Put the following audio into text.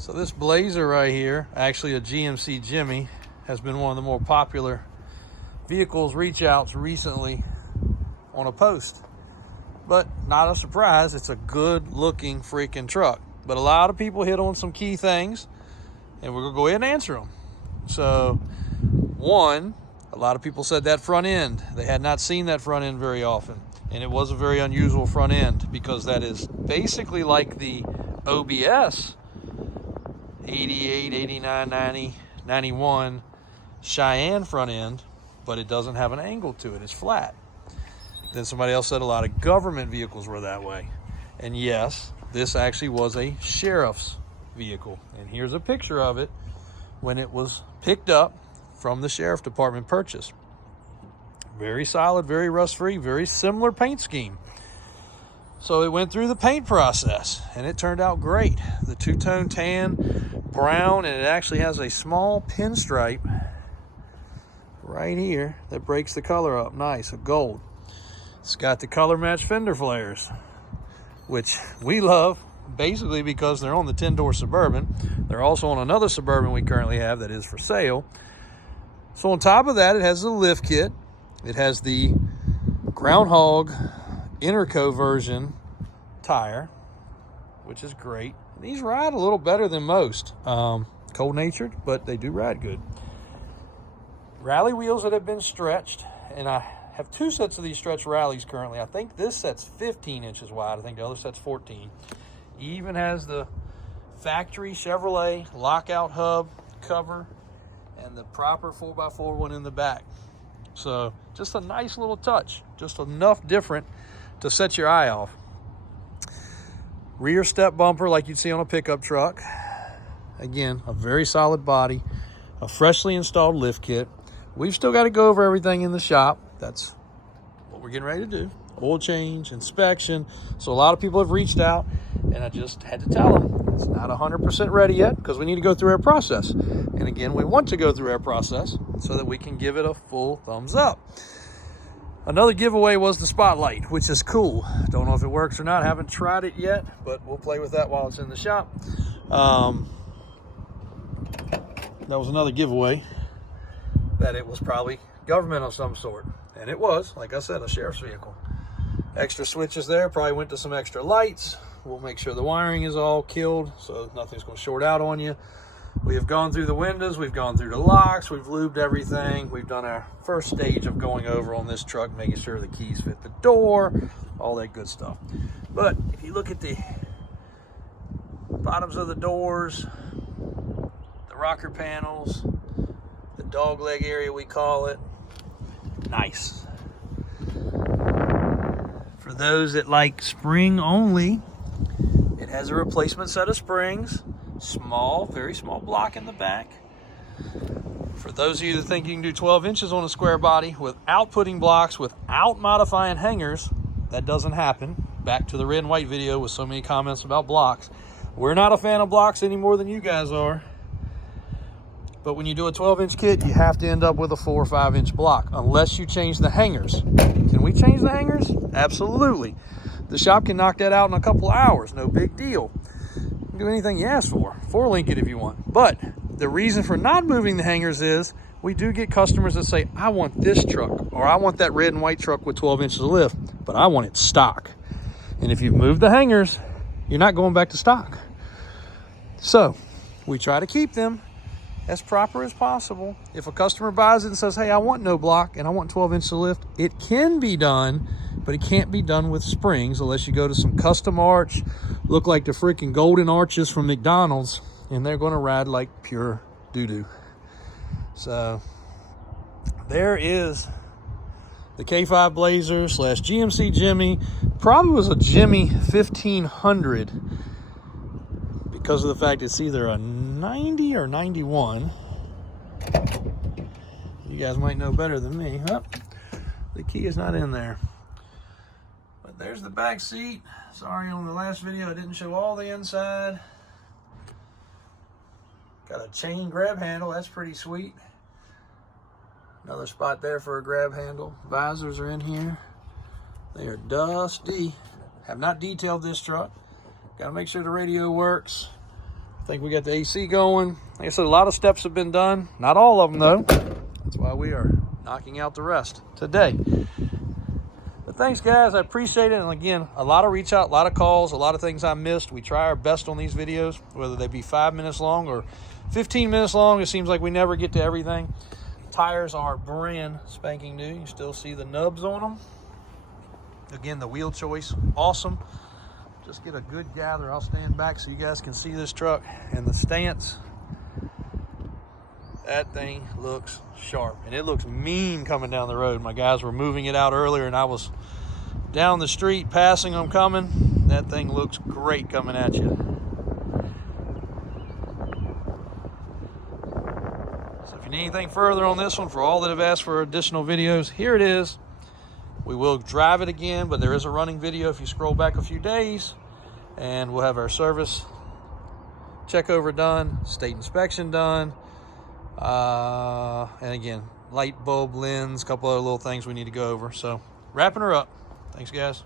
So this Blazer right here, actually a GMC Jimmy, has been one of the more popular vehicles reach outs recently on a post. But not a surprise, it's a good looking freaking truck. But a lot of people hit on some key things, and we're gonna go ahead and answer them. So one, a lot of people said that front end, they had not seen that front end very often. And it was a very unusual front end because that is basically like the OBS 88, 89, 90, 91 Cheyenne front end, but it doesn't have an angle to it. It's flat. Then somebody else said a lot of government vehicles were that way. And yes, this actually was a sheriff's vehicle. And here's a picture of it when it was picked up from the sheriff department purchase. Very solid, very rust-free, very similar paint scheme. So it went through the paint process and it turned out great. The two-tone tan, brown, and it actually has a small pinstripe right here that breaks the color up nice, of gold. It's got the color match fender flares, which we love basically because they're on the 10-door Suburban. They're also on another Suburban we currently have that is for sale. So on top of that, it has the lift kit. It has the Groundhog Interco version tire, which is great. These ride a little better than most. Cold-natured, but they do ride good. Rally wheels that have been stretched, and I have two sets of these stretched rallies currently. I think this set's 15 inches wide. I think the other set's 14. Even has the factory Chevrolet lockout hub cover and the proper 4x4 one in the back. So just a nice little touch, just enough different to set your eye off. Rear step bumper like you'd see on a pickup truck. Again, a very solid body, a freshly installed lift kit. We've still got to go over everything in the shop. That's what we're getting ready to do. Oil change, inspection. So a lot of people have reached out, and I just had to tell them it's not 100% ready yet because we need to go through our process. And again, we want to go through our process so that we can give it a full thumbs up. Another giveaway was the spotlight, which is cool. Don't know if it works or not. Haven't tried it yet, but we'll play with that while it's in the shop. That was another giveaway, that it was probably government of some sort. And it was, like I said, a sheriff's vehicle. Extra switches there, probably went to some extra lights. We'll make sure the wiring is all killed so nothing's going to short out on you. We have gone through the windows, we've gone through the locks, we've lubed everything. We've done our first stage of going over on this truck, making sure the keys fit the door, all that good stuff. But if you look at the bottoms of the doors, the rocker panels, the dog leg area we call it, nice. For those that like spring only, it has a replacement set of springs. Small, very small block in the back. For those of you that think you can do 12 inches on a square body without putting blocks, without modifying hangers, that doesn't happen. Back to the red and white video with so many comments about blocks. We're not a fan of blocks any more than you guys are. But when you do a 12-inch kit, you have to end up with a 4 or 5-inch block, unless you change the hangers. Can we change the hangers? Absolutely. The shop can knock that out in a couple hours, no big deal. Do anything you ask for link it if you want. But the reason for not moving the hangers is we do get customers that say, I want this truck, or I want that red and white truck with 12 inches of lift, but I want it stock. And if you've moved the hangers, you're not going back to stock. So we try to keep them as proper as possible. If a customer buys it and says, hey, I want no block and I want 12 inches of lift, it can be done, but it can't be done with springs unless you go to some custom arch, look like the freaking golden arches from McDonald's, and they're going to ride like pure doo-doo. So there is the K5 Blazer / GMC Jimmy. Probably was a Jimmy 1500 because of the fact it's either a 90 or 91. You guys might know better than me. Oh, the key is not in there. But there's the back seat. Sorry, on the last video I didn't show all the inside. Got a chain grab handle, that's pretty sweet. Another spot there for a grab handle. Visors are in here. They are dusty. Have not detailed this truck. Got to make sure the radio works. think we got the AC going. Like I said, a lot of steps have been done. Not all of them, though. That's why we are knocking out the rest today. But thanks, guys. I appreciate it. And again, a lot of reach out, a lot of calls, a lot of things I missed. We try our best on these videos, whether they be 5 minutes long or 15 minutes long. It seems like we never get to everything. Tires are brand spanking new. You still see the nubs on them. Again, the wheel choice, awesome. Just get a good gather. I'll stand back so you guys can see this truck and the stance. That thing looks sharp, and it looks mean coming down the road. My guys were moving it out earlier, and I was down the street passing them coming. That thing looks great coming at you. So if you need anything further on this one, for all that have asked for additional videos, here it is. We will drive it again, but there is a running video if you scroll back a few days, and we'll have our service check over done, state inspection done. And again, light bulb lens, a couple other little things we need to go over. So wrapping her up. Thanks, guys.